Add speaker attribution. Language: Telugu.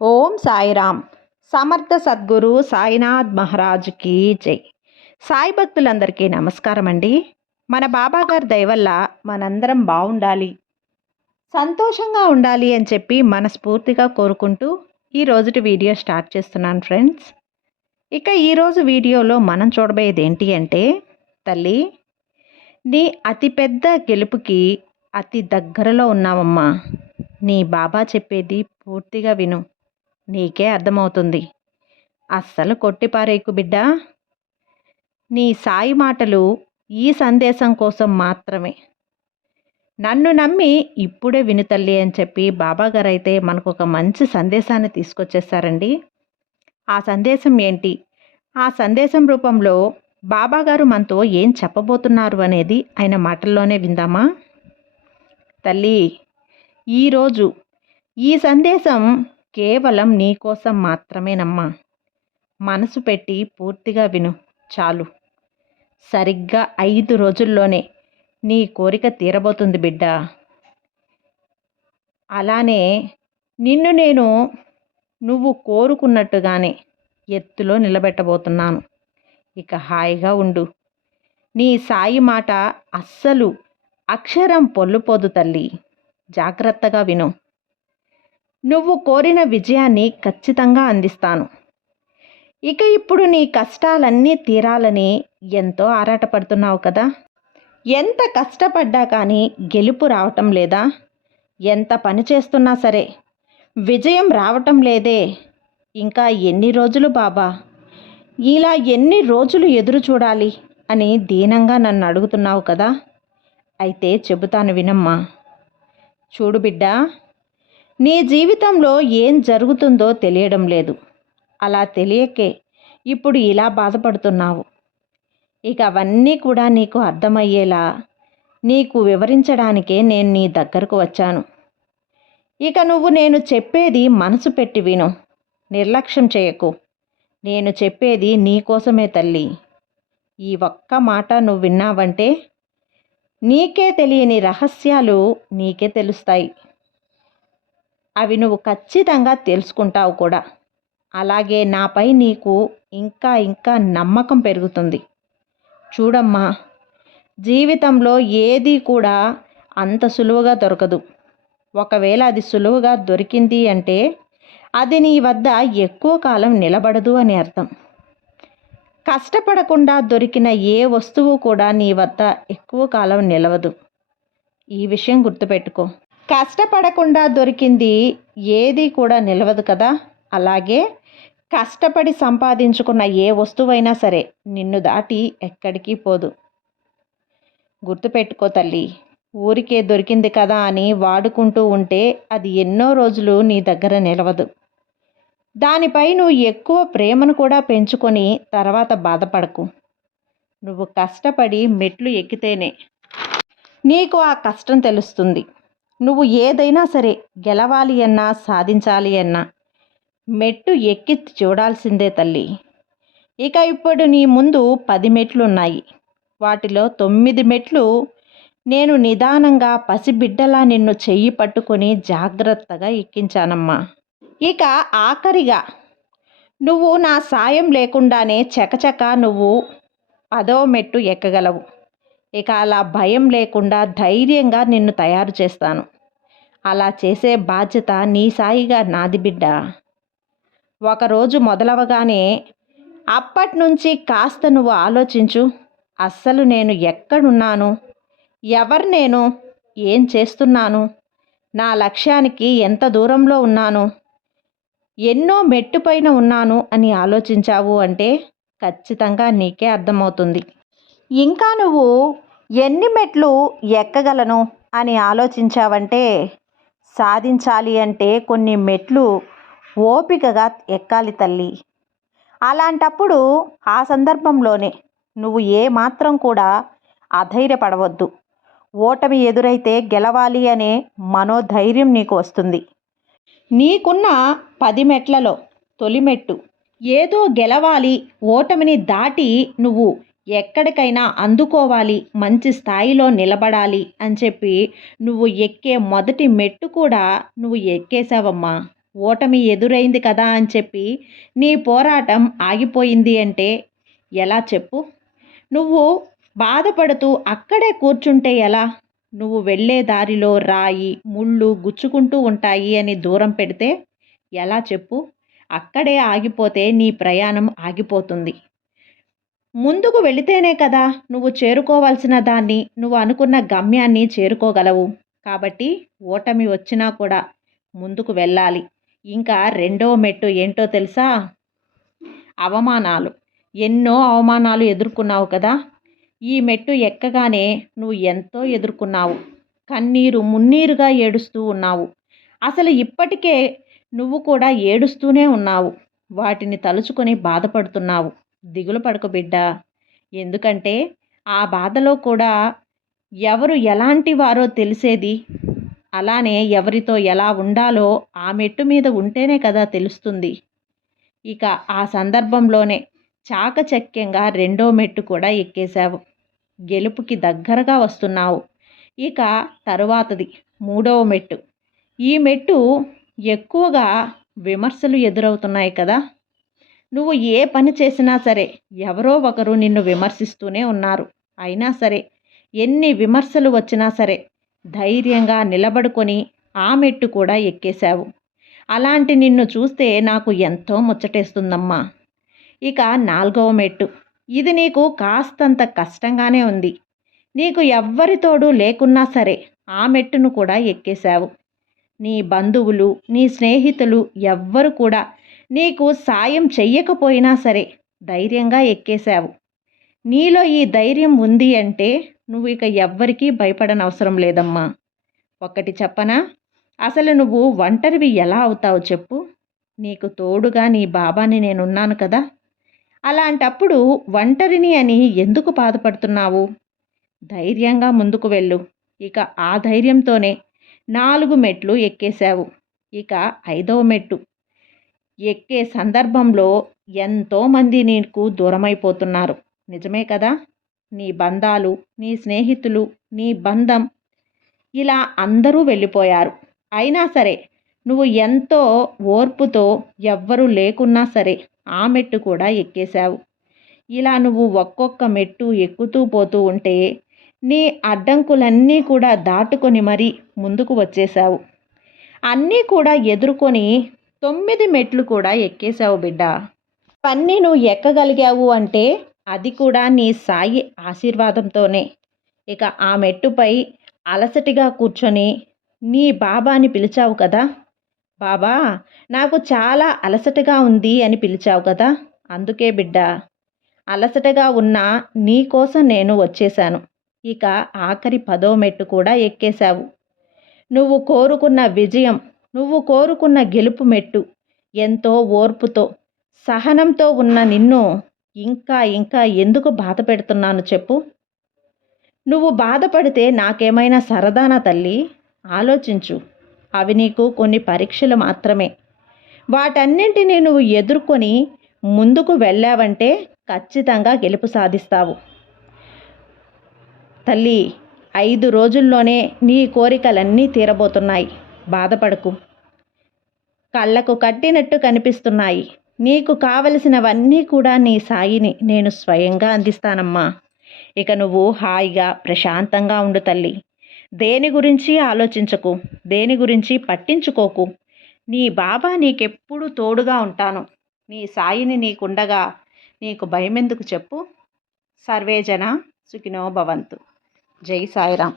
Speaker 1: ఓం సాయిరామ్. సమర్థ సద్గురు సాయినాథ్ మహారాజుకి జై. సాయి భక్తులందరికీ నమస్కారం అండి మన బాబా గారి దయవల్ల మనందరం బాగుండాలి సంతోషంగా ఉండాలి అని చెప్పి మనస్ఫూర్తిగా కోరుకుంటూ ఈ రోజుటి వీడియో స్టార్ట్ చేస్తున్నాను ఫ్రెండ్స్. ఇక ఈరోజు వీడియోలో మనం చూడబోయేది ఏంటి అంటే తల్లి నీ అతిపెద్ద గెలుపుకి అతి దగ్గరలో ఉన్నావమ్మా. నీ బాబా చెప్పేది పూర్తిగా విను. నీకే అర్థమవుతుంది. అస్సలు కొట్టిపారేకు బిడ్డ. నీ సాయి మాటలు ఈ సందేశం కోసం మాత్రమే. నన్ను నమ్మి ఇప్పుడే వినుతల్లి అని చెప్పి బాబాగారు అయితే మనకు ఒక మంచి సందేశాన్ని తీసుకొచ్చేసారండి ఆ సందేశం ఏంటి? ఆ సందేశం రూపంలో బాబాగారు మనతో ఏం చెప్పబోతున్నారు అనేది ఆయన మాటల్లోనే విందామా? తల్లి ఈరోజు ఈ సందేశం కేవలం నీకోసం మాత్రమేనమ్మా మనసు పెట్టి పూర్తిగా విను చాలు. సరిగ్గా ఐదు రోజుల్లోనే నీ కోరిక తీరబోతుంది బిడ్డ. అలానే నిన్ను నేను నువ్వు కోరుకున్నట్టుగానే ఎత్తులో నిలబెట్టబోతున్నాను. ఇక హాయిగా ఉండు. నీ సాయి మాట అస్సలు అక్షరం పొల్లుపోదు తల్లి. జాగ్రత్తగా విను. నువ్వు కోరిన విజయాన్ని ఖచ్చితంగా అందిస్తాను. ఇక ఇప్పుడు నీ కష్టాలన్నీ తీరాలని ఎంతో ఆరాటపడుతున్నావు కదా. ఎంత కష్టపడ్డా కానీ గెలుపు రావటం లేదా? ఎంత పని చేస్తున్నా సరే విజయం రావటం లేదే. ఇంకా ఎన్ని రోజులు బాబా? ఇలా ఎన్ని రోజులు ఎదురు చూడాలి అని దీనంగా నన్ను అడుగుతున్నావు కదా. అయితే చెబుతాను వినమ్మా. చూడు బిడ్డా నీ జీవితంలో ఏం జరుగుతుందో తెలియడం లేదు. అలా తెలియకే ఇప్పుడు ఇలా బాధపడుతున్నావు. ఇక అవన్నీ కూడా నీకు అర్థమయ్యేలా నీకు వివరించడానికే నేను నీ దగ్గరకు వచ్చాను. ఇక నువ్వు నేను చెప్పేది మనసు పెట్టి విను. నిర్లక్ష్యం చేయకు. నేను చెప్పేది నీకోసమే తల్లి. ఈ ఒక్క మాట నువ్వు విన్నావంటే నీకే తెలియని రహస్యాలు నీకే తెలుస్తాయి. అవి నువ్వు ఖచ్చితంగా తెలుసుకుంటావు కూడా. అలాగే నాపై నీకు ఇంకా ఇంకా నమ్మకం పెరుగుతుంది. చూడమ్మా జీవితంలో ఏది కూడా అంత సులువుగా దొరకదు. ఒకవేళ అది సులువుగా దొరికింది అంటే అది నీ వద్ద ఎక్కువ కాలం నిలబడదు అని అర్థం. కష్టపడకుండా దొరికిన ఏ వస్తువు కూడా నీ వద్ద ఎక్కువ కాలం నిలవదు. ఈ విషయం గుర్తుపెట్టుకో. కష్టపడకుండా దొరికింది ఏది కూడా నిలవదు కదా. అలాగే కష్టపడి సంపాదించుకున్న ఏ వస్తువైనా సరే నిన్ను దాటి ఎక్కడికి పోదు. గుర్తుపెట్టుకో తల్లి ఊరికే దొరికింది కదా అని వాడుకుంటూ ఉంటే అది ఎన్నో రోజులు నీ దగ్గర నిలవదు. దానిపై నువ్వు ఎక్కువ ప్రేమను కూడా పెంచుకొని తర్వాత బాధపడకు. నువ్వు కష్టపడి మెట్లు ఎక్కితేనే నీకు ఆ కష్టం తెలుస్తుంది. నువ్వు ఏదైనా సరే గెలవాలి అన్నా సాధించాలి అన్నా మెట్టు ఎక్కి చూడాల్సిందే తల్లి. ఇక ఇప్పుడు నీ ముందు పది మెట్లు ఉన్నాయి వాటిలో తొమ్మిది మెట్లు నేను నిదానంగా పసిబిడ్డలా నిన్ను చెయ్యి పట్టుకొని జాగ్రత్తగా ఎక్కించానమ్మా. ఇక ఆఖరిగా నువ్వు నా సాయం లేకుండానే చకచక నువ్వు పదో మెట్టు ఎక్కగలవు. ఇక అలా భయం లేకుండా ధైర్యంగా నిన్ను తయారు చేస్తాను. అలా చేసే బాధ్యత నీ సాయిగా నాది బిడ్డ. ఒకరోజు మొదలవగానే అప్పటి నుంచి కాస్త నువ్వు ఆలోచించు అస్సలు నేను ఎక్కడున్నాను? ఎవరు నేను? ఏం చేస్తున్నాను? నా లక్ష్యానికి ఎంత దూరంలో ఉన్నాను? ఎన్నో మెట్టుపైన ఉన్నాను అని ఆలోచించావు అంటే ఖచ్చితంగా నీకే అర్థమవుతుంది. ఇంకా నువ్వు ఎన్ని మెట్లు ఎక్కగలను అని ఆలోచించావంటే సాధించాలి అంటే కొన్ని మెట్లు ఓపికగా ఎక్కాలి తల్లి. అలాంటప్పుడు ఆ సందర్భంలోనే నువ్వు ఏ మాత్రం కూడా అధైర్యపడవద్దు. ఓటమి ఎదురైతే గెలవాలి అనే మనోధైర్యం నీకు వస్తుంది. నీకున్న పది మెట్లలో తొలి మెట్టు. ఏదో గెలవాలి ఓటమిని దాటి నువ్వు ఎక్కడికైనా అందుకోవాలి మంచి స్థాయిలో నిలబడాలి అని చెప్పి నువ్వు ఎక్కే మొదటి మెట్టు కూడా నువ్వు ఎక్కేసావమ్మా ఓటమి ఎదురైంది కదా అని చెప్పి నీ పోరాటం ఆగిపోయింది అంటే ఎలా చెప్పు? నువ్వు బాధపడుతూ అక్కడే కూర్చుంటే ఎలా? నువ్వు వెళ్ళే దారిలో రాయి ముళ్ళు గుచ్చుకుంటూ ఉంటాయి అని దూరం పెడితే ఎలా చెప్పు? అక్కడే ఆగిపోతే నీ ప్రయాణం ఆగిపోతుంది. ముందుకు వెళితేనే కదా నువ్వు చేరుకోవాల్సిన దాన్ని నువ్వు అనుకున్న గమ్యాన్ని చేరుకోగలవు. కాబట్టి ఓటమి వచ్చినా కూడా ముందుకు వెళ్ళాలి. ఇంకా రెండవ మెట్టు ఏంటో తెలుసా? అవమానాలు. ఎన్నో అవమానాలు ఎదుర్కొన్నావు కదా? ఈ మెట్టు ఎక్కగానే నువ్వు ఎంతో ఎదుర్కొన్నావు. కన్నీరు మున్నీరుగా ఏడుస్తూ ఉన్నావు. అసలు ఇప్పటికే నువ్వు కూడా ఏడుస్తూనే ఉన్నావు. వాటిని తలుచుకొని బాధపడుతున్నావు. దిగులు పడకు బిడ్డ. ఎందుకంటే ఆ బాధలో కూడా ఎవరు ఎలాంటి వారో తెలిసేది. అలానే ఎవరితో ఎలా ఉండాలో ఆ మెట్టు మీద ఉంటేనే కదా తెలుస్తుంది. ఇక ఆ సందర్భంలోనే చాకచక్యంగా రెండో మెట్టు కూడా ఎక్కేశావు. గెలుపుకి దగ్గరగా వస్తున్నావు. ఇక తరువాతది మూడవ మెట్టు. ఈ మెట్టు ఎక్కువగా విమర్శలు ఎదురవుతున్నాయి కదా. నువ్వు ఏ పని చేసినా సరే ఎవరో ఒకరు నిన్ను విమర్శిస్తూనే ఉన్నారు. అయినా సరే ఎన్ని విమర్శలు వచ్చినా సరే ధైర్యంగా నిలబడుకొని ఆ మెట్టు కూడా ఎక్కేశావు. అలాంటి నిన్ను చూస్తే నాకు ఎంతో ముచ్చటేస్తుందమ్మా. ఇక నాలుగవ మెట్టు. ఇది నీకు కాస్తంత కష్టంగానే ఉంది. నీకు ఎవ్వరితోడు లేకున్నా సరే ఆ మెట్టును కూడా ఎక్కేశావు. నీ బంధువులు నీ స్నేహితులు ఎవ్వరు కూడా నీకు సాయం చెయ్యకపోయినా సరే ధైర్యంగా ఎక్కేశావు. నీలో ఈ ధైర్యం ఉంది అంటే నువ్వు ఇక ఎవ్వరికీ భయపడనవసరం లేదమ్మా. ఒకటి చెప్పనా? అసలు నువ్వు ఒంటరివి ఎలా అవుతావు చెప్పు? నీకు తోడుగా నీ బాబాని నేనున్నాను కదా. అలాంటప్పుడు ఒంటరిని అని ఎందుకు బాధపడుతున్నావు? ధైర్యంగా ముందుకు వెళ్ళు. ఇక ఆ ధైర్యంతోనే నాలుగు మెట్లు ఎక్కేశావు. ఇక ఐదవ మెట్టు. ఎక్కే సందర్భంలో ఎంతోమంది నీకు దూరమైపోతున్నారు. నిజమే కదా? నీ బంధాలు నీ స్నేహితులు నీ బంధం ఇలా అందరూ వెళ్ళిపోయారు. అయినా సరే నువ్వు ఎంతో ఓర్పుతో ఎవ్వరూ లేకున్నా సరే ఆ మెట్టు కూడా ఎక్కేశావు. ఇలా నువ్వు ఒక్కొక్క మెట్టు ఎక్కుతూ పోతూ ఉంటే నీ అడ్డంకులన్నీ కూడా దాటుకొని మరీ ముందుకు వచ్చేశావు. అన్నీ కూడా ఎదుర్కొని తొమ్మిది మెట్లు కూడా ఎక్కేశావు బిడ్డ. పన్నీ నువ్వు ఎక్కగలిగావు అంటే అది కూడా నీ సాయి ఆశీర్వాదంతోనే. ఇక ఆ మెట్టుపై అలసటిగా కూర్చొని నీ బాబాని పిలిచావు కదా? బాబా నాకు చాలా అలసటగా ఉంది అని పిలిచావు కదా? అందుకే బిడ్డ అలసటగా ఉన్న నీ కోసం నేను వచ్చేశాను. ఇక ఆఖరి పదో మెట్టు కూడా ఎక్కేశావు. నువ్వు కోరుకున్న విజయం నువ్వు కోరుకున్న గెలుపు మెట్టు. ఎంతో ఓర్పుతో సహనంతో ఉన్న నిన్ను ఇంకా ఇంకా ఎందుకు బాధ పెడుతున్నాను చెప్పు. నువ్వు బాధపడితే నాకేమైనా సరదానా తల్లి? ఆలోచించు. అవి నీకు కొన్ని పరీక్షలు మాత్రమే. వాటన్నింటినీ నువ్వు ఎదుర్కొని ముందుకు వెళ్ళావంటే ఖచ్చితంగా గెలుపు సాధిస్తావు. తల్లి ఐదు రోజుల్లోనే నీ కోరికలన్నీ తీరబోతున్నాయి. బాధపడకు. కళ్ళకు కట్టినట్టు కనిపిస్తున్నాయి. నీకు కావలసినవన్నీ కూడా నీ సాయిని నేను స్వయంగా అందిస్తానమ్మా. ఇక నువ్వు హాయిగా ప్రశాంతంగా ఉండు తల్లి. దేని గురించి ఆలోచించకు దేని గురించి పట్టించుకోకు. నీ బాబా నీకెప్పుడు తోడుగా ఉంటాను. నీ సాయిని నీకుండగా నీకు భయమెందుకు చెప్పు? సర్వేజన సుఖినో భవంతు. జై సాయిరామ్.